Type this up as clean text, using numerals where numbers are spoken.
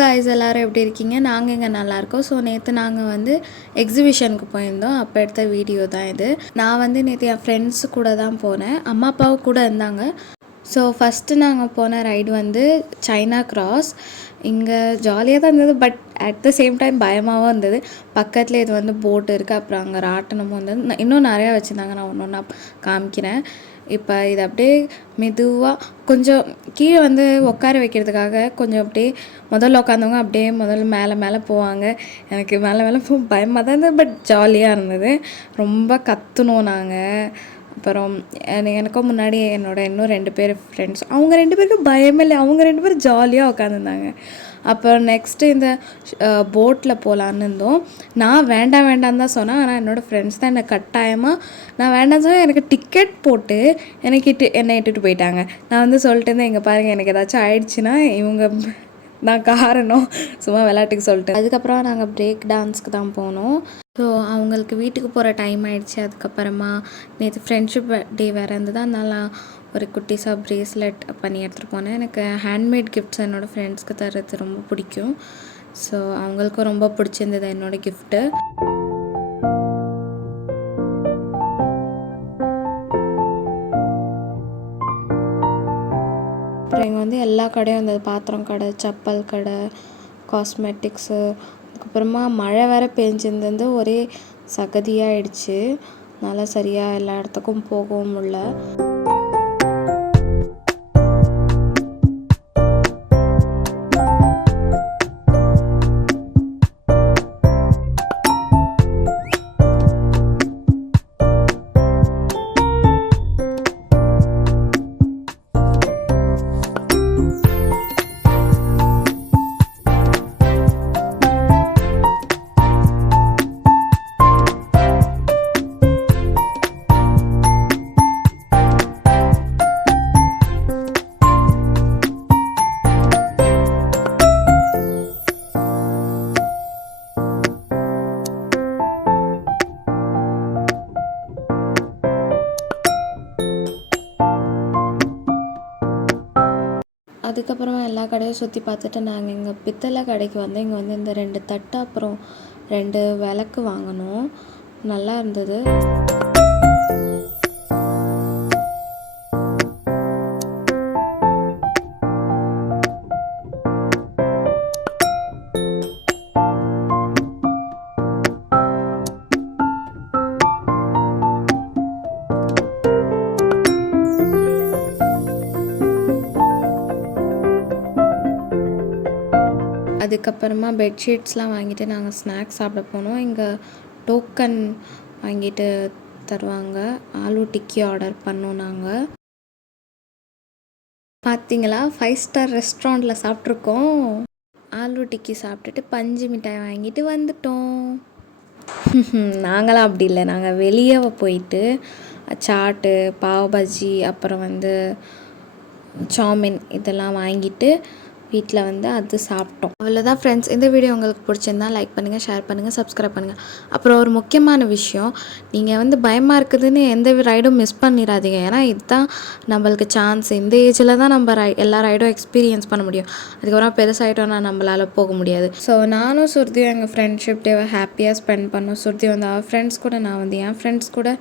Guys எல்லோரும் எப்படி இருக்கீங்க? நாங்கள் இங்கே நல்லாயிருக்கோம். ஸோ நேற்று நாங்கள் வந்து எக்ஸிபிஷனுக்கு போயிருந்தோம். அப்போ எடுத்த வீடியோ தான் இது. நான் வந்து நேற்று என் ஃப்ரெண்ட்ஸு கூட தான் போனேன். அம்மா அப்பாவும் கூட இருந்தாங்க. ஸோ ஃபஸ்ட்டு நாங்கள் போன ரைடு வந்து சைனா கிராஸ். இங்கே ஜாலியாக தான் இருந்தது, but at the same time பயமாகவும் இருந்தது. பக்கத்தில் இது வந்து போட்டு இருக்குது, அப்புறம் அங்கே ராட்டனமும் வந்து இன்னும் நிறையா வச்சுருந்தாங்க. நான் ஒன்று ஒன்றா காமிக்கிறேன். இப்போ இது அப்படியே மெதுவாக கொஞ்சம் கீழே வந்து உட்கார வைக்கிறதுக்காக கொஞ்சம் அப்படியே முதல்ல உட்காந்தவங்க அப்படியே முதல்ல மேலே மேலே போவாங்க. எனக்கு மேலே மேலே போக பயமாக தான் இருந்தது, பட் ஜாலியாக இருந்தது. ரொம்ப கற்றுனோம் நாங்கள். அப்புறம் எனக்கும் முன்னாடி இன்னும் 2 பேர் ஃப்ரெண்ட்ஸ், அவங்க 2 பேருக்கும் பயமே இல்லை. அவங்க 2 பேரும் ஜாலியாக உட்காந்துருந்தாங்க. அப்புறம் நெக்ஸ்ட்டு இந்த போட்டில் போகலான்னு இருந்தோம். நான் வேண்டாம் வேண்டாம் தான் சொன்னேன். ஆனால் என்னோடய ஃப்ரெண்ட்ஸ் தான் என்னை கட்டாயமாக நான் வேண்டாம்னு சொன்னால் எனக்கு டிக்கெட் போட்டு என்னை இட்டுட்டு போயிட்டாங்க. நான் வந்து சொல்லிட்டு இருந்தேன், இங்கே பாருங்கள், எனக்கு ஏதாச்சும் ஆயிடுச்சுன்னா இவங்க நான் காரணம், சும்மா விளையாட்டுக்கு சொல்லிட்டு. அதுக்கப்புறம் நாங்கள் பிரேக் டான்ஸ்க்கு தான் போனோம். ஸோ அவங்களுக்கு வீட்டுக்கு போகிற டைம் ஆகிடுச்சு. அதுக்கப்புறமா நேற்று ஃப்ரெண்ட்ஷிப் டே வேறு இருந்தது. அதனால ஒரு குட்டிஸாக ப்ரேஸ்லெட் பண்ணி எடுத்துகிட்டு போனேன். எனக்கு ஹேண்ட்மேட் கிஃப்ட்ஸ் என்னோடய ஃப்ரெண்ட்ஸ்க்கு தர்றது ரொம்ப பிடிக்கும். ஸோ அவங்களுக்கும் ரொம்ப பிடிச்சிருந்தது என்னோடய கிஃப்ட்டு. அப்புறம் இங்கே வந்து எல்லா கடையும் இருந்தது. பாத்திரம் கடை, செப்பல் கடை, காஸ்மெட்டிக்ஸு. அதுக்கப்புறமா மழை வேறு பெஞ்சிருந்து ஒரே சகதியாகிடுச்சு. அதனால் சரியாக எல்லா இடத்துக்கும் போகவும் முடியல. அதுக்கப்புறமா எல்லா கடையும் சுற்றி பார்த்துட்டு நாங்கள் இங்கே பித்தளை கடைக்கு வந்து இங்கே வந்து இந்த 2 தட்டு அப்புறம் 2 விளக்கு வாங்கினோம். நல்லா இருந்தது. அதுக்கப்புறமா பெட்ஷீட்ஸ்லாம் வாங்கிட்டு நாங்கள் ஸ்நாக்ஸ் சாப்பிட போனோம். இங்கே டோக்கன் வாங்கிட்டு தருவாங்க. ஆலு டிக்கி ஆர்டர் பண்ணோம் நாங்கள். பார்த்தீங்களா, 5 ஸ்டார் ரெஸ்டாரண்ட்டில் சாப்பிட்ருக்கோம். ஆலு டிக்கி சாப்பிட்டுட்டு பஞ்சு மிட்டாய் வாங்கிட்டு வந்துட்டோம். நாங்களாம் அப்படி இல்லை. நாங்கள் வெளியே போயிட்டு சாட்டு, பாவ் பஜ்ஜி, அப்புறம் வந்து சாமின் இதெல்லாம் வாங்கிட்டு வீட்டில் வந்து அது சாப்பிட்டோம். அவ்வளோதான் ஃப்ரெண்ட்ஸ். இந்த வீடியோ உங்களுக்கு பிடிச்சிருந்தா லைக் பண்ணுங்கள், ஷேர் பண்ணுங்கள், சப்ஸ்கிரைப் பண்ணுங்கள். அப்புறம் ஒரு முக்கியமான விஷயம், நீங்கள் வந்து பயமாக இருக்குதுன்னு எந்த ரைடும் மிஸ் பண்ணிடாதீங்க. ஏன்னா இதுதான் நம்மளுக்கு சான்ஸ். இந்த ஏஜில் தான் நம்ம எல்லா ரைடும் எக்ஸ்பீரியன்ஸ் பண்ண முடியும். அதுக்கப்புறம் பெருசாகிட்டோன்னா நம்மளால் போக முடியாது. ஸோ நானும் சுருதியும் எங்கள் ஃப்ரெண்ட்ஷிப் டேவை ஹாப்பியாக ஸ்பெண்ட் பண்ணோம். சுருதி வந்து அவள் ஃப்ரெண்ட்ஸ் கூட, நான் வந்து என் ஃப்ரெண்ட்ஸ் கூட